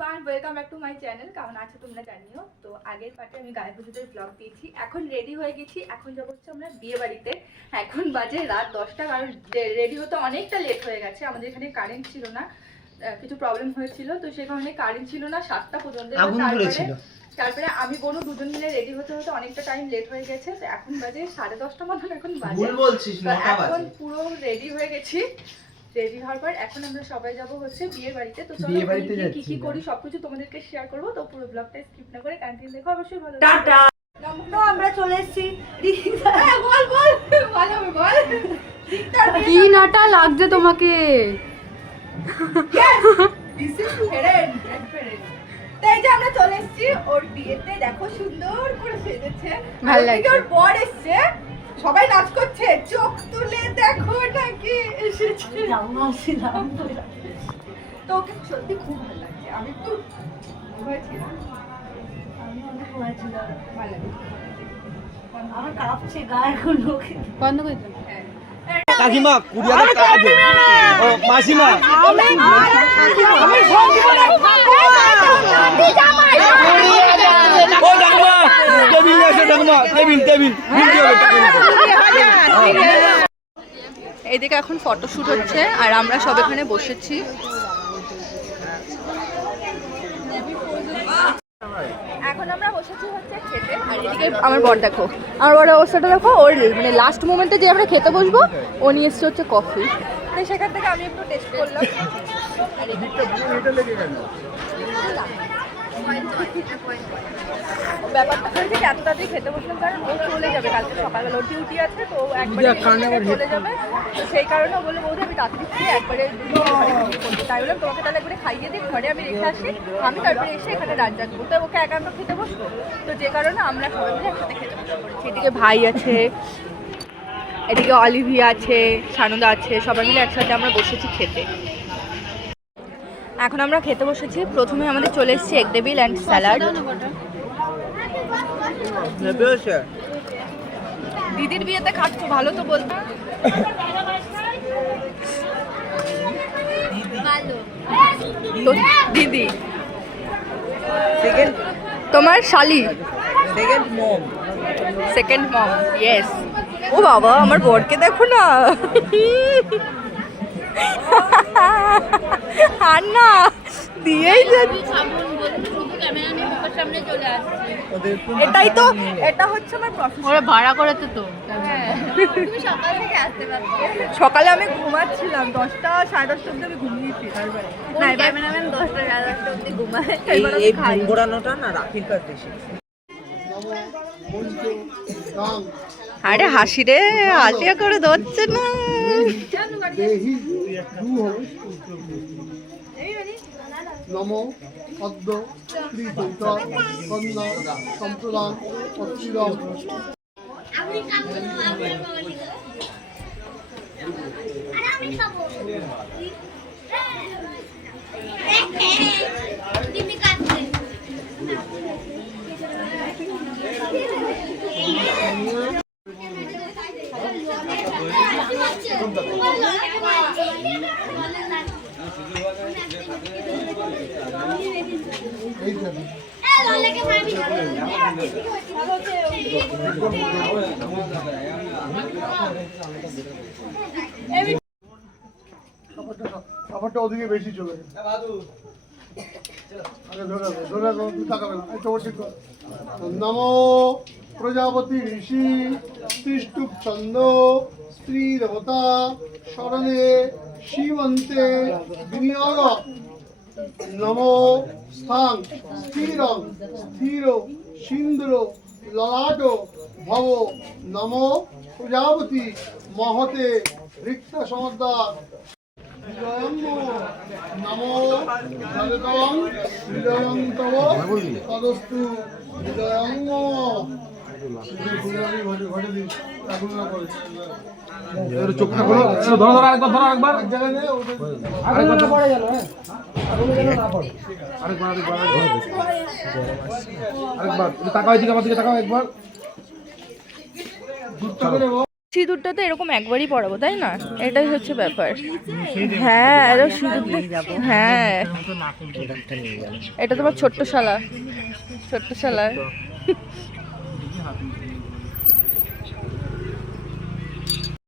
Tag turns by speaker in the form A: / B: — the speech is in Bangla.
A: Everyone welcome back to my channel কেমন আছো তোমরা জানিও? তো আগের পার্টে আমি গায়ে হলুদের ব্লগ দিয়েছি। এখন রেডি হয়ে গেছি। এখন যাব হচ্ছে আমরা বিয়ে বাড়িতে। এখন বাজে রাত দশটা কারণ রেডি হতে অনেকটা লেট হয়ে গেছে। আমাদের এখানে কারেন্ট ছিল না। কিছু প্রবলেম হয়েছিল। তো সে কারণে কারেন্ট ছিল না। সাতটা পর্যন্ত। তারপরে- তারপরে আমি বোনও দুজন মিলে রেডি হতে হতে অনেকটা টাইম লেট হয়ে গেছে। তো এখন বাজে সাড়ে দশটা মতন এখন বাজে। এখন পুরো রেডি হয়ে গেছি। রেডি হওয়ার পর এখন আমরা সবাই যাব হচ্ছে বিয়ের বাড়িতে। তো চলো
B: বিয়ে বাড়িতে
A: কি কি করি সবকিছু তোমাদেরকে শেয়ার করব। তো পুরো ব্লগটা স্কিপ না করে কন্টিনিউ দেখো অবশ্যই ভালো
B: টাটা।
C: তো আমরা চলে এসেছি।
A: হ্যাঁ, বল বল বল আমি বল।
D: কি নাটা লাগছে তোমাকে?
A: দিস ইজ ফেরেন ফেরেন তাই যে আমরা চলে এসেছি ওর বিয়েতে দেখো সুন্দর করে সেজেছে।
D: ভালো লাগছে।
A: ওর বর এসছে। সবাই নাচ করছে চোখ তুলে দেখো নাকি এসেছে।
C: আসছিলাম
A: তো ওকে সত্যি খুব ভালো লাগছে। আমি তো হয়েছিলাম
C: আমি অনেক হয়েছিলাম
A: ভালো লাগে
C: আমার কাঁপছে গায়ে এখন লোকে।
D: বন্ধ করে
E: কাকিমা কুড়ি হাজার টাকা আছে ও মাসিমা। টেবিল
A: এখন ফটোশুট হচ্ছে আর আমরা সব এখানে বসেছি। এখন আমরা বসেছি হচ্ছে খেতে। আর এদিকে আমার বর দেখো। আমার বড় অবস্থাটা দেখো ওর মানে লাস্ট মোমেন্টে যে আমরা খেতে বসবো ও নিয়ে এসছে হচ্ছে কফি তো সেখান থেকে আমি একটু টেস্ট করলাম। আর ব্যাপারটা হয়েছে কি খেতে বসলাম কারণ ও চলে যাবে কালকে সকালবেলা। ওর ডিউটি আছে তো ও একবারে চলে যাবে। তো সেই কারণে ও বলল বৌদি আমি খেয়ে একবারে। তাই বললাম তোমাকে তাহলে একবারে খাইয়ে দিই ঘরে আমি রেখে আসি। আমি তারপরে এসে এখানে রাত জাগবো। তো ওকে একান্ত খেতে বসবো? তো যে কারণে আমরা সবাই মিলে একসাথে খেতে বসে এদিকে ভাই আছে এদিকে অলিভিয়া আছে সানুদা আছে সবাই মিলে একসাথে আমরা বসেছি খেতে। এখন আমরা খেতে বসেছি। প্রথমে আমাদের চলে এসেছে এগ টেবিল অ্যান্ড স্যালাড। দিদির বিয়েতে খাচ্ছ ভালো তো বলতে। দিদি। তোমার শালি?
B: Second mom
A: second mom yes ও বাবা আমার বরকে দেখো না। আর না দিয়েই এটাই তো এটা হচ্ছে আমার প্রফেশন
D: ওরা ভাড়া করেছে তো।
A: সকালে আমি ঘুমাচ্ছিলাম দশটা সাড়ে দশটা অব্দি আমি ঘুমিয়েছি তারপরে না দশটা সাড়ে দশটা অব্দি ঘুমায়? এবার
B: এই ঘোরানোটা না রাখির কাজ বেশি।
A: আরে হাসি রে হাসিয়া করে ধরছে না।
F: নম পদ্ম শ্রীচৈত কন্যা সম্প্রদান খাবারটা। নমো প্রজাপতি ঋষি তিষ্টুপ ছন্দ স্ত্রী দেবতা স্মরণে শিবন্তে বিনিয়োগ। নমো স্থান স্থিরং স্থির সিন্দুর ললাট ভব নমো প্রজাপতি মহতে রিক্ত সমদ্দা হৃদয়ং নমো জগতং হৃদয়ং তব তদস্তু। হৃদয়ং চোখটা খোলো ধরো ধরো আরেকবার ধরো আরেকবার এক জায়গায় পড়ে গেল হ্যাঁ
A: সিঁদুরটা তো এরকম একবারই পরাবো, তাই না? এটাই হচ্ছে ব্যাপার। হ্যাঁ সিঁদুর হ্যাঁ। এটা তোমার ছোট্ট শালা। ছোট্ট শালা।